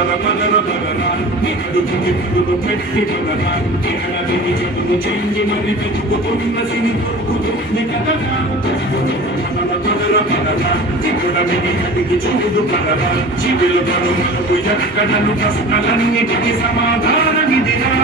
పదర పదర పదర నికడుకి పురుగు పెట్టి పదర ఎడవిని చెడును చెంగి మరి పెట్టుకున్న సిని దొరుకుతుంది కదా పదర పదర పదర నికుడమిని అడిగి చూడు పదర జీవులు మనకు ఎక్కడను ప్రశ్నలన్నిటికీ సమాధానమిదిరా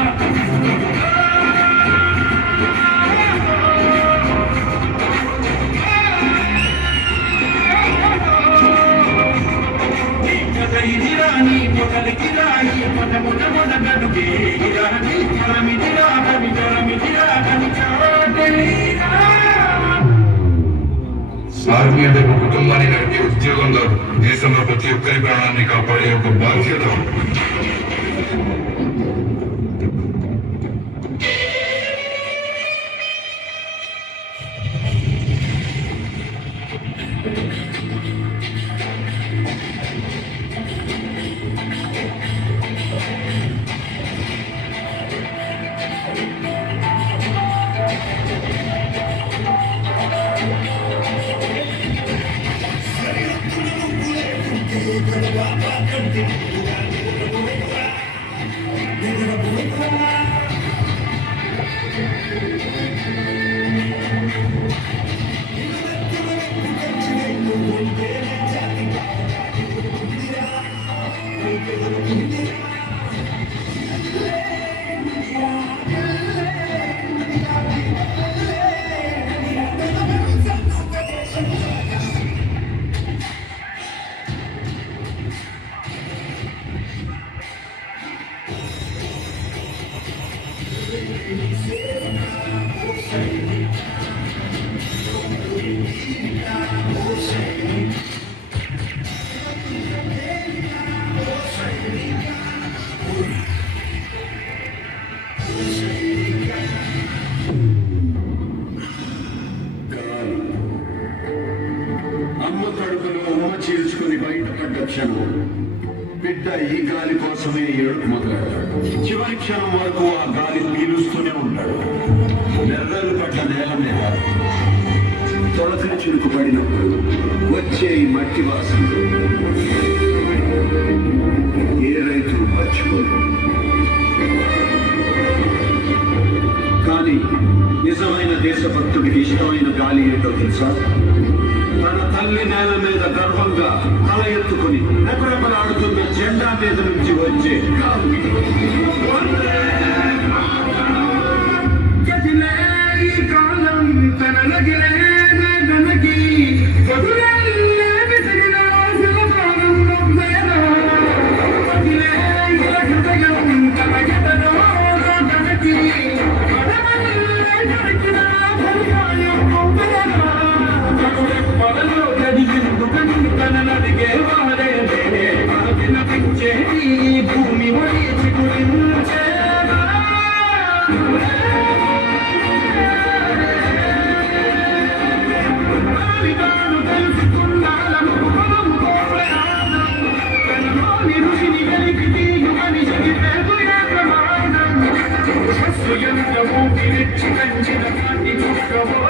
ఇదిరాని పొగలికి రాయి మొదమున మొదగడుగే ఇరాని పరమిదిరా పవిత్రమిదిరా కనిచాడేరా ఆత్మీయత ఒక కుటుంబాన్ని నడిపే ఉద్యోగంలో దేశంలో ప్రతి ఒక్కరి ప్రాణాన్ని కాపాడే ఒక బాధ్యత. చీల్చుకుని బయటపడ్డ క్షణం బిడ్డ ఈ గాలి కోసమే ఏడుపు మొదలెడతాడు. చివరి క్షణం వరకు ఆ గాలి పీలుస్తూనే ఉంటాడు. నెర్రలు పడ్డ నేల మీద తొలకరి చినుకు పడినప్పుడు వచ్చే ఈ మట్టి వాసన ఏ రైతు మర్చిపోదు. కానీ నిజమైన దేశభక్తుడికి ఇష్టమైన గాలి ఏంటో తెలుసా? తన తల్లి నేల మీద గర్వంగా తల ఎత్తుకుని రెపరెపలాడుతున్న జెండా మీద నుంచి వచ్చే భూమి వడిచి గురించేనా తెలుసుకున్నాను ఋషిని వెలికి మనిషిని ప్రమాణం ఎంత ఊపిరిచ్చి కంచిన కాటి చుక్కవో